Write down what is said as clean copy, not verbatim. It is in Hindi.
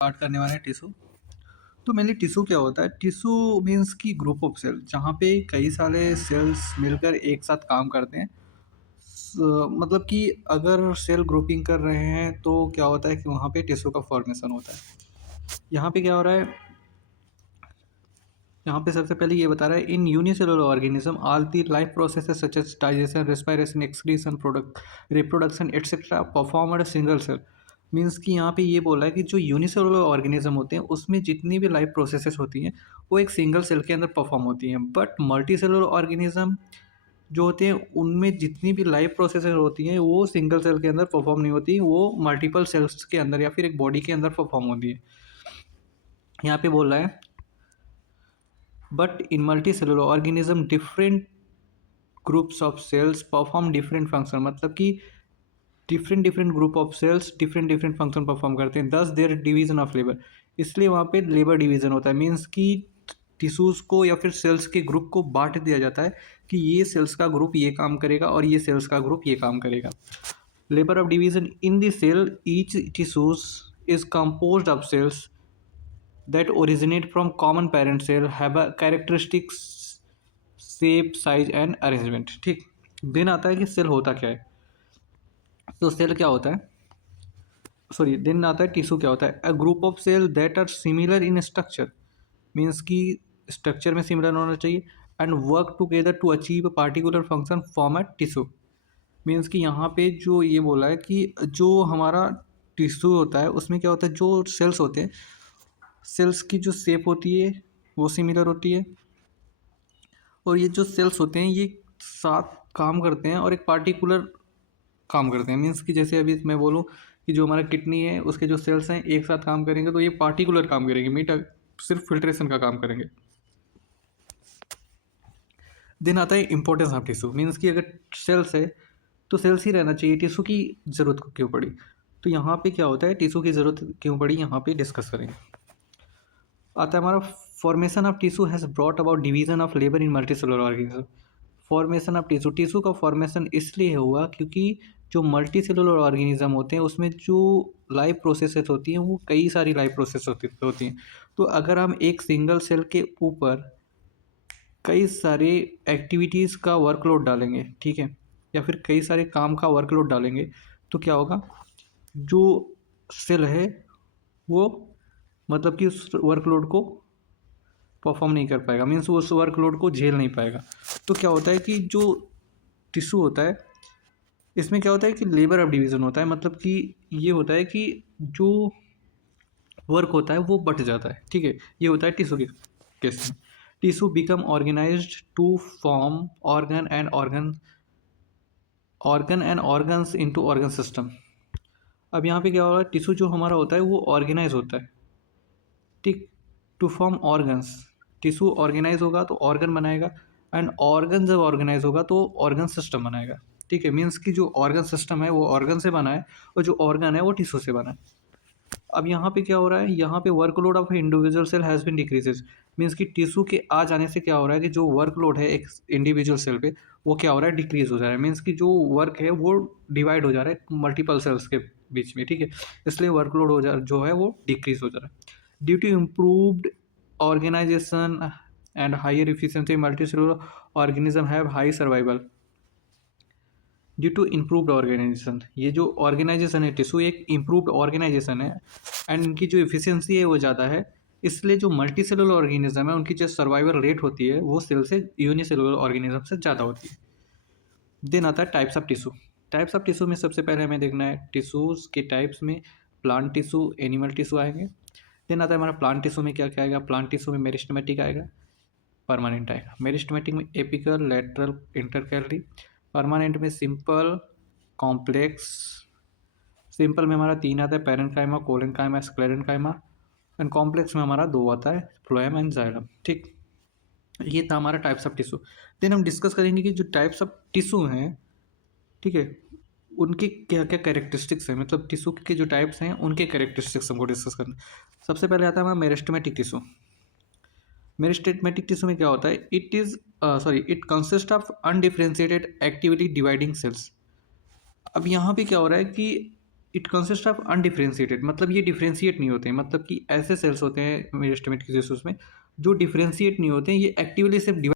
स्टार्ट करने वाले हैं टिश्यू। तो मेनली टिश्यू क्या होता है? टिश्यू मीन्स की ग्रुप ऑफ सेल जहाँ पे कई सारे सेल्स मिलकर एक साथ काम करते हैं। मतलब कि अगर सेल ग्रुपिंग कर रहे हैं तो क्या होता है कि वहाँ पे टिश्यू का फॉर्मेशन होता है। यहाँ पे क्या हो रहा है? यहाँ पे सबसे पहले ये बता रहा है in unicellular organism all the life processes such as digestion, respiration, excretion, product reproduction etcetera perform single cell. Means कि यहाँ पे ये बोला है कि जो यूनिसेलुलर ऑर्गेनिज्म होते हैं उसमें जितनी भी लाइफ प्रोसेसेस होती हैं वो एक सिंगल सेल के अंदर परफॉर्म होती हैं। बट मल्टी सेलुलर ऑर्गेनिज्म जो होते हैं उनमें जितनी भी लाइफ प्रोसेसेस होती हैं वो सिंगल सेल के अंदर परफॉर्म नहीं होती, वो मल्टीपल सेल्स के अंदर या फिर एक बॉडी के अंदर परफॉर्म होती है। यहाँ पे बोल रहा है but in multicellular organism different groups of cells perform different function। मतलब कि different group of sales different function perform करते हैं, दस देयर डिवीजन ऑफ लेबर। इसलिए वहाँ पे लेबर डिवीजन होता है। मीन्स कि टिश्यूज़ को या फिर सेल्स के ग्रुप को बांट दिया जाता है कि ये सेल्स का ग्रुप ये काम करेगा और ये सेल्स का ग्रुप ये काम करेगा। Labour of division in the cell each tissues is composed of cells that originate from common parent cell have a characteristics shape size and arrangement। ठीक। देन आता है कि सेल होता क्या है। तो सेल क्या होता है, सॉरी देन आता है टिश्यू क्या होता है। A group of cell that are similar in structure, means कि स्ट्रक्चर में सिमिलर होना चाहिए, and work together to achieve a particular function form a tissue. Means कि यहाँ पे जो ये बोला है कि जो हमारा टिश्यू होता है उसमें क्या होता है, जो सेल्स होते हैं सेल्स की जो शेप होती है वो सिमिलर होती है, और ये जो सेल्स होते हैं ये साथ काम करते हैं और एक पार्टिकुलर काम करते हैं। मीन्स कि जैसे अभी मैं बोलूँ कि जो हमारा किडनी है उसके जो सेल्स हैं एक साथ काम करेंगे तो ये पार्टिकुलर काम करेंगे, मीट सिर्फ फिल्ट्रेशन का काम करेंगे। देन आता है इंपॉर्टेंस ऑफ टिश्यू। मीन्स कि अगर सेल्स है तो सेल्स ही रहना चाहिए, टिश्यू की ज़रूरत क्यों पड़ी। तो यहाँ पे क्या होता है, टिश्यू की ज़रूरत क्यों पड़ी यहाँ पे डिस्कस करेंगे। आता है हमारा formation of tissue has brought about division of labour in multicellular organism. Formation of tissue, tissue का फॉर्मेशन इसलिए हुआ क्योंकि जो मल्टी सेलुलर ऑर्गेनिज्म होते हैं उसमें जो लाइफ प्रोसेसेस होती हैं वो कई सारी लाइफ प्रोसेस होती हैं। तो अगर हम एक सिंगल सेल के ऊपर कई सारे एक्टिविटीज़ का वर्कलोड डालेंगे, ठीक है, या फिर कई सारे काम का वर्कलोड डालेंगे तो क्या होगा, जो सेल है वो मतलब कि उस वर्कलोड को परफॉर्म नहीं कर पाएगा। मीन्स वो उस वर्कलोड को झेल नहीं पाएगा। तो क्या होता है कि जो टिश्यू होता है इसमें क्या होता है कि लेबर ऑफ डिवीज़न होता है। मतलब कि ये होता है कि जो वर्क होता है वो बट जाता है, ठीक है। ये होता है टिश्यू के केस में। Tissue become organized to form organ and organs into organ system. अब यहाँ पे क्या हो रहा है, टिश्यू जो हमारा होता है वो ऑर्गेनाइज होता है, ठीक, to form organs. Tissue organize होगा तो ऑर्गन बनाएगा, एंड ऑर्गन जब ऑर्गेनाइज होगा तो ऑर्गन सिस्टम बनाएगा, ठीक है। मीन्स कि जो ऑर्गन सिस्टम है वो ऑर्गन से बना है और जो ऑर्गन है वो टिश्यू से बना है। अब यहाँ पे क्या हो रहा है, यहाँ पे workload of individual cell has been decreases. Means कि टिश्यू के आ जाने से क्या हो रहा है कि जो वर्कलोड है एक इंडिविजुअल सेल पे वो क्या हो रहा है, डिक्रीज हो जा रहा है। मीन्स कि जो वर्क है वो डिवाइड हो जा रहा है मल्टीपल सेल्स के बीच में, ठीक है। इसलिए वर्कलोड हो जा जो है वो डिक्रीज हो जा रहा है। Due to improved organization and higher efficiency multicellular organism have high survival due to improved organization. ये जो ऑर्गेनाइजेशन है टिश्यू एक इम्प्रूव्ड ऑर्गेनाइजेशन है एंड इनकी जो एफिशिएंसी है वो ज़्यादा है। इसलिए जो मल्टी सेलुलर ऑर्गेनिज्म है उनकी जो सर्वाइवल रेट होती है वो सेल से यूनिसेलुलर ऑर्गेनिज्म से ज़्यादा होती है। देन आता है types of tissue. Types of tissue में सबसे पहले हमें देखना है टिश्यूज़ के टाइप्स में प्लांट टिश्यू, एनिमल टिश्यू आएंगे। देन आता है हमारा प्लांट टिश्यू में क्या क्या आएगा, प्लांट टिश्यू में मेरिस्टेमेटिक आएगा, परमानेंट आएगा। मेरिस्टेमेटिक में एपिकल, लेटरल, इंटरकैलरी। परमानेंट में सिंपल, कॉम्प्लेक्स। सिंपल में हमारा 3 आता है, parenchyma, collenchyma, sclerenchyma, and complex में हमारा 2 आता है, फ्लोएम एंड जाइलम, ठीक। ये था हमारा टाइप्स ऑफ टिश्यू। देन हम डिस्कस करेंगे कि जो टाइप्स ऑफ टिश्यू हैं, ठीक है, उनके क्या क्या कैरेक्टरिस्टिक्स हैं। मतलब टिश्यू के जो टाइप्स हैं उनके कैरेक्टरिस्टिक्स हमको डिस्कस करना। सबसे पहले आता है हमारा मेरिस्टेमेटिक टिश्यू। मेरिस्टेमेटिक टिश्यू में क्या होता है, it consist of undifferentiated actively dividing cells. अब यहाँ पे क्या हो रहा है कि इट कंसिस्ट ऑफ अनडिफरेंशिएटेड, मतलब ये डिफरेंशिएट नहीं होते हैं, मतलब कि ऐसे सेल्स होते हैं मेरिस्टेमेटिक टिश्यूज में जो डिफरेंशिएट नहीं होते हैं, ये एक्टिवली सिर्फ